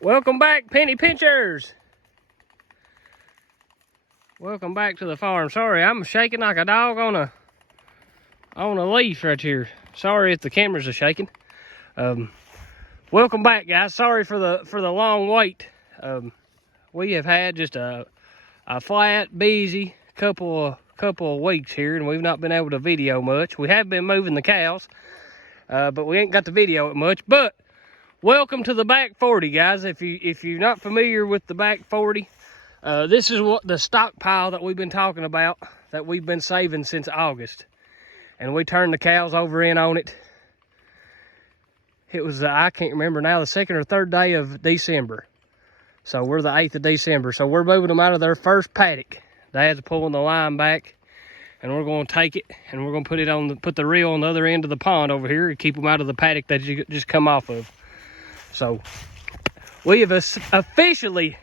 Welcome back, penny pinchers. Welcome back to the farm. Sorry, I'm shaking like a dog on a leaf right here. Sorry if the cameras are shaking. Welcome back, guys. Sorry for the long wait. We have had just a flat, busy couple of weeks here, and we've not been able to video much. We have been moving the cows, but we ain't got to video it much. But welcome to the back 40, guys. If you're not familiar with the back 40, this is what the stockpile that we've been talking about, that we've been saving since August. And we turned the cows over in on it. It was, I can't remember now, the second or third day of December. So we're the 8th of December. So we're moving them out of their first paddock. Dad's pulling the line back, and we're going to take it, and we're going to put it on put the reel on the other end of the pond over here and keep them out of the paddock that you just come off of. So we have officially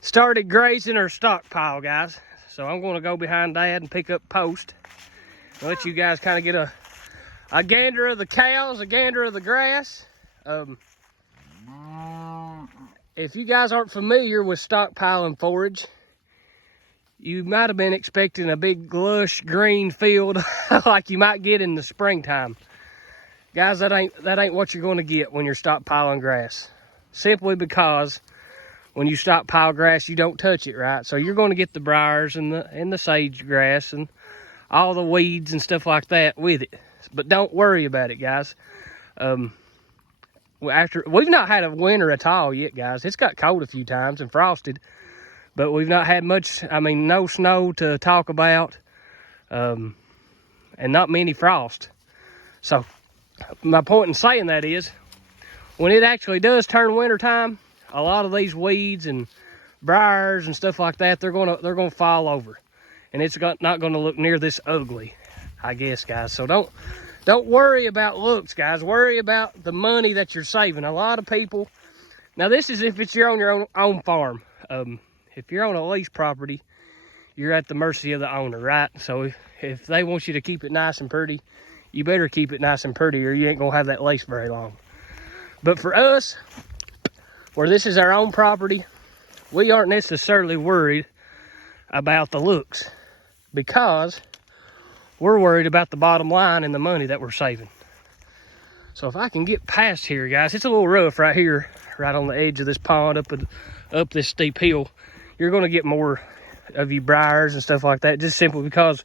started grazing our stockpile, guys. So I'm going to go behind Dad and pick up post. I'll let you guys kind of get a gander of the cows, a gander of the grass. If you guys aren't familiar with stockpiling forage, you might have been expecting a big lush green field like you might get in the springtime. Guys, that ain't what you're going to get when you're stockpiling grass. Simply because when you stockpile grass, you don't touch it, right? So you're going to get the briars and the sage grass and all the weeds and stuff like that with it. But don't worry about it, guys. We've not had a winter at all yet, guys. It's got cold a few times and frosted, but we've not had much, no snow to talk about, and not many frost. So my point in saying that is, when it actually does turn winter time, a lot of these weeds and briars and stuff like that, they're gonna fall over, and it's not gonna look near this ugly, I guess, guys. So don't worry about looks, guys. Worry about the money that you're saving. A lot of people, now this is if you're on your own farm. If you're on a lease property, you're at the mercy of the owner, right? So if they want you to keep it nice and pretty, you better keep it nice and pretty, or you ain't gonna have that lease very long. But for us, where this is our own property, we aren't necessarily worried about the looks, because we're worried about the bottom line and the money that we're saving. So if I can get past here, guys, it's a little rough right here, right on the edge of this pond, up this steep hill. You're gonna get more of you briars and stuff like that, just simply because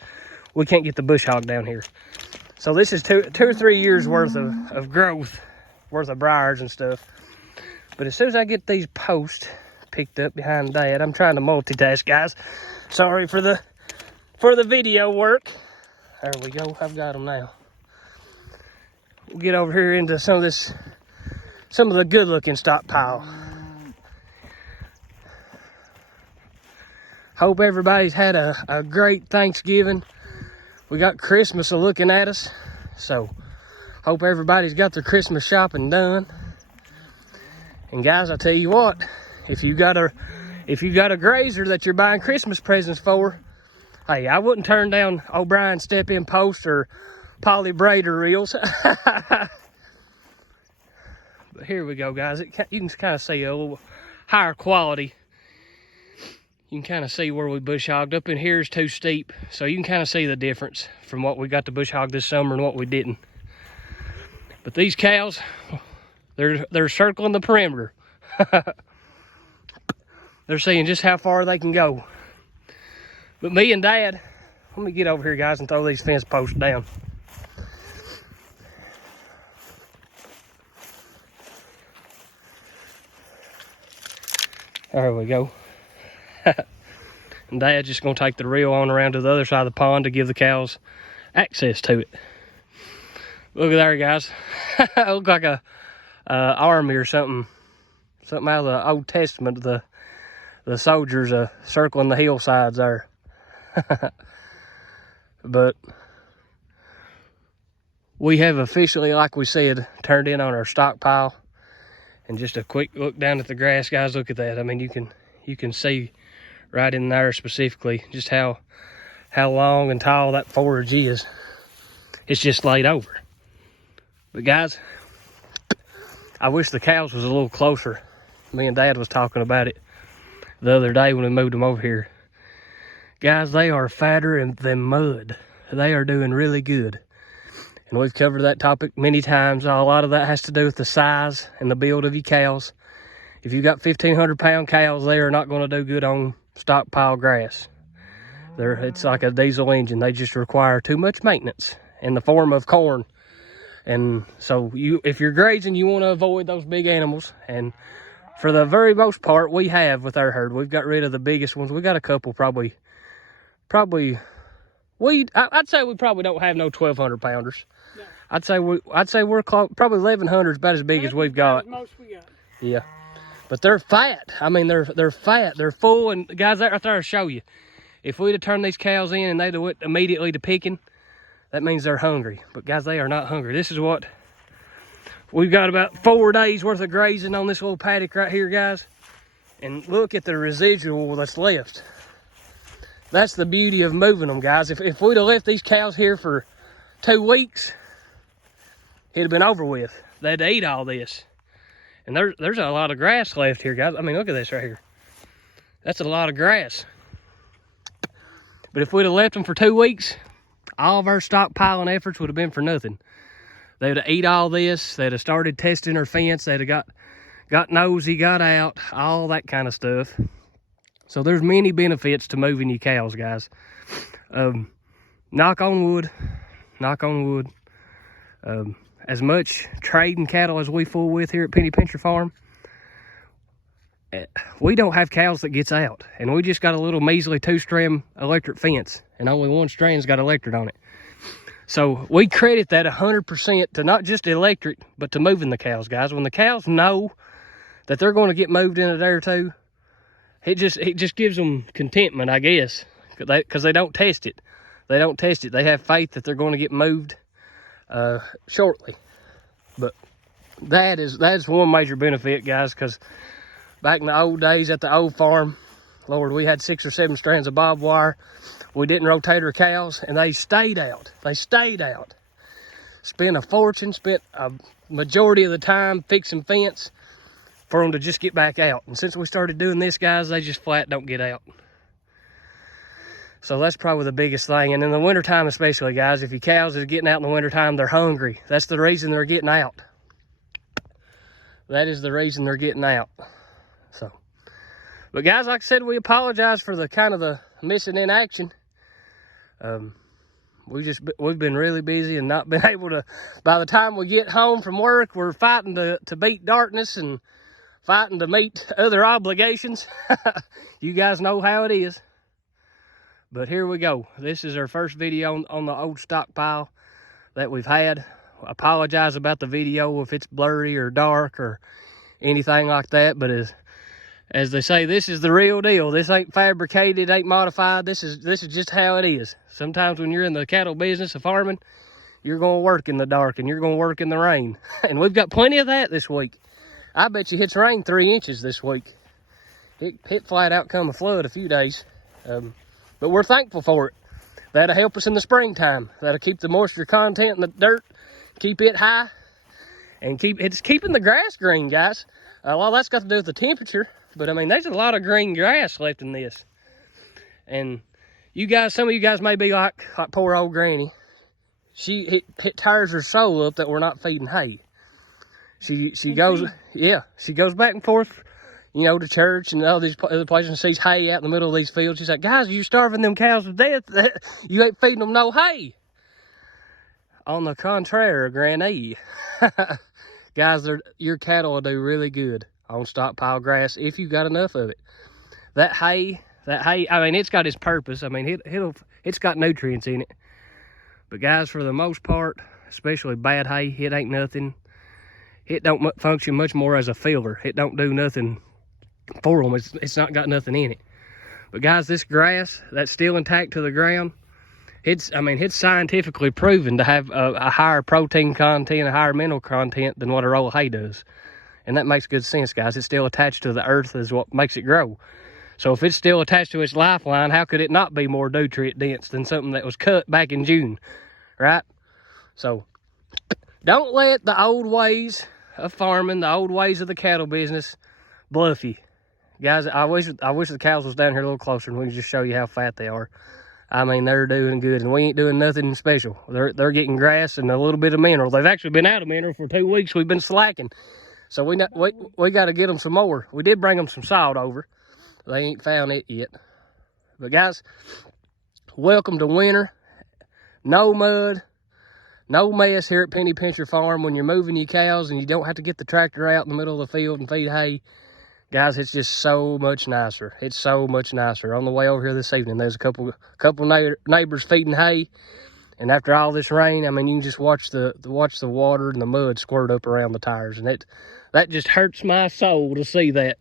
we can't get the bush hog down here. So this is two or 3 years worth of growth, worth of briars and stuff. But as soon as I get these posts picked up behind Dad, I'm trying to multitask, guys. Sorry for the video work. There we go, I've got them now. We'll get over here into some of the good looking stockpile. Hope everybody's had a great Thanksgiving. We got Christmas looking at us, so hope everybody's got their Christmas shopping done. And guys, I tell you what, if you got a grazer that you're buying Christmas presents for, hey, I wouldn't turn down O'Brien step-in post or poly braider reels. But here we go, guys. You can kind of see a little higher quality. You can kind of see where we bush hogged. Up in here is too steep, so you can kind of see the difference from what we got to bush hog this summer and what we didn't. But these cows, they're circling the perimeter. They're seeing just how far they can go. But me and Dad, let me get over here, guys, and throw these fence posts down. There we go. And Dad's just gonna take the reel on around to the other side of the pond to give the cows access to it. Look at there, guys. It looks like a army or something out of the Old Testament. The soldiers circling the hillsides there. But we have officially, like we said, turned in on our stockpile. And just a quick look down at the grass, guys. Look at that. You can see right in there specifically just how long and tall that forage is. It's just laid over. But guys, I wish the cows was a little closer. Me and Dad was talking about it the other day when we moved them over here. Guys, they are fatter than mud. They are doing really good. And we've covered that topic many times. A lot of that has to do with the size and the build of your cows. If you've got 1,500 pound cows, they are not going to do good on stockpile grass. It's like a diesel engine. They just require too much maintenance in the form of corn. And so if you're grazing, you want to avoid those big animals. And for the very most part, we have with our herd. We've got rid of the biggest ones. We got a couple I'd say we probably don't have no 1,200 pounders. No. I'd say we're close, probably 1,100 is about as big as we've got. Most we got. Yeah, but they're fat. I mean, they're fat. They're full. And guys, right there, I'll show you. If we'd have turned these cows in and they'd have went immediately to picking, that means they're hungry. But guys, they are not hungry. This is what we've got, about 4 days worth of grazing on this little paddock right here, guys. And look at the residual that's left. That's the beauty of moving them, guys. If we'd have left these cows here for 2 weeks, it'd have been over with. They'd eat all this. And there's a lot of grass left here, guys. I mean, look at this right here. That's a lot of grass. But if we'd have left them for 2 weeks, all of our stockpiling efforts would have been for nothing. They'd have eat all this. They'd have started testing our fence. They'd have got nosy, got out, all that kind of stuff. So there's many benefits to moving your cows, guys. Knock on wood. As much trading cattle as we fool with here at Penny Pincher Farm, we don't have cows that gets out. And we just got a little measly 2-strand electric fence, and only 1 strand's got electric on it. So we credit that 100% to not just electric, but to moving the cows, guys. When the cows know that they're going to get moved in a day or two, it just gives them contentment, I guess, because they don't test it. They don't test it. They have faith that they're going to get moved shortly. But that is one major benefit, guys, because back in the old days at the old farm, Lord, we had 6 or 7 strands of barbed wire. We didn't rotate our cows, and they stayed out. Spent a fortune, spent a majority of the time fixing fence for them to just get back out. And since we started doing this, guys, they just flat don't get out. So that's probably the biggest thing. And in the wintertime especially, guys, if your cows is getting out in the wintertime, they're hungry. That's the reason they're getting out. That is the reason they're getting out. So, but guys, like I said, we apologize for the kind of the missing in action. We've been really busy and not been able to, by the time we get home from work, we're fighting to beat darkness and fighting to meet other obligations. You guys know how it is. But here we go. This is our first video on the old stockpile that we've had. I apologize about the video if it's blurry or dark or anything like that. But as they say, this is the real deal. This ain't fabricated, ain't modified. This is just how it is. Sometimes when you're in the cattle business of farming, you're going to work in the dark and you're going to work in the rain. And we've got plenty of that this week. I bet you it's rained 3 inches this week. It hit flat out come a flood a few days. But we're thankful for it. That'll help us in the springtime. That'll keep the moisture content in the dirt, keep it high, and it's keeping the grass green, guys. Well, that's got to do with the temperature, but I mean, there's a lot of green grass left in this. And you guys, some of you guys may be like poor old Granny. She tires her soul up that we're not feeding hay. She goes back and forth, you know, to church and all these other places and sees hay out in the middle of these fields. She's like, guys, you're starving them cows to death. You ain't feeding them no hay. On the contrary, Granny. Guys, your cattle will do really good on stockpile grass if you got enough of it. That hay, I mean, it's got its purpose. I mean, it's got nutrients in it. But guys, for the most part, especially bad hay, it ain't nothing. It don't function much more as a filler. It don't do nothing for them. It's not got nothing in it. But guys, this grass that's still intact to the ground, it's scientifically proven to have a higher protein content, a higher mineral content than what a roll of hay does. And that makes good sense, guys. It's still attached to the earth is what makes it grow. So if it's still attached to its lifeline, how could it not be more nutrient dense than something that was cut back in June, right? So don't let the old ways of farming, the old ways of the cattle business, Bluffy. Guys, I wish the cows was down here a little closer and we could just show you how fat they are. I mean, they're doing good, and we ain't doing nothing special. They're getting grass and a little bit of mineral. They've actually been out of mineral for 2 weeks. We've been slacking, so we got to get them some more. We did bring them some salt over. They ain't found it yet. But guys, welcome to winter. No mud, no mess here at Penny Pincher Farm when you're moving your cows and you don't have to get the tractor out in the middle of the field and feed hay. Guys, it's just so much nicer. It's so much nicer. On the way over here this evening, there's a couple neighbors feeding hay, and after all this rain, I mean, you can just watch the water and the mud squirt up around the tires, and that just hurts my soul to see that,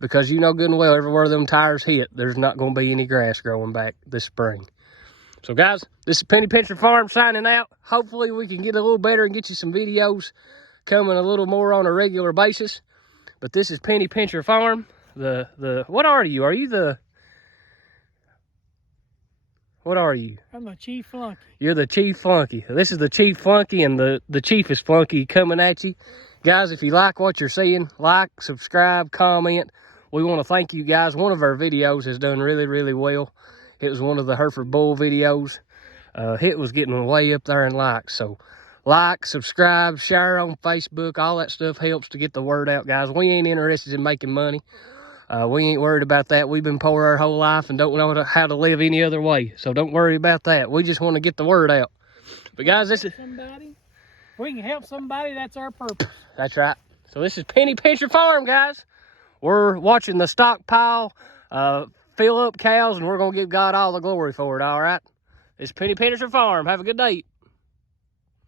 because you know good and well everywhere them tires hit, there's not going to be any grass growing back this spring. So guys, this is Penny Pincher Farm signing out. Hopefully we can get a little better and get you some videos coming a little more on a regular basis. But this is Penny Pincher Farm. What are you? Are you the... What are you? I'm the Chief Flunky. You're the Chief Flunky. This is the Chief Flunky and the Chiefest Flunky coming at you. Guys, if you like what you're seeing, like, subscribe, comment. We want to thank you guys. One of our videos has done really, really well. It was one of the Hereford Bull videos. It was getting way up there in likes. So like, subscribe, share on Facebook. All that stuff helps to get the word out, guys. We ain't interested in making money. We ain't worried about that. We've been poor our whole life and don't know how to live any other way. So don't worry about that. We just want to get the word out. But guys, this is... Somebody, we can help somebody. That's our purpose. That's right. So this is Penny Pincher Farm, guys. We're watching the stockpile fill up cows, and we're going to give God all the glory for it, all right? It's Penny Pincher Farm. Have a good day.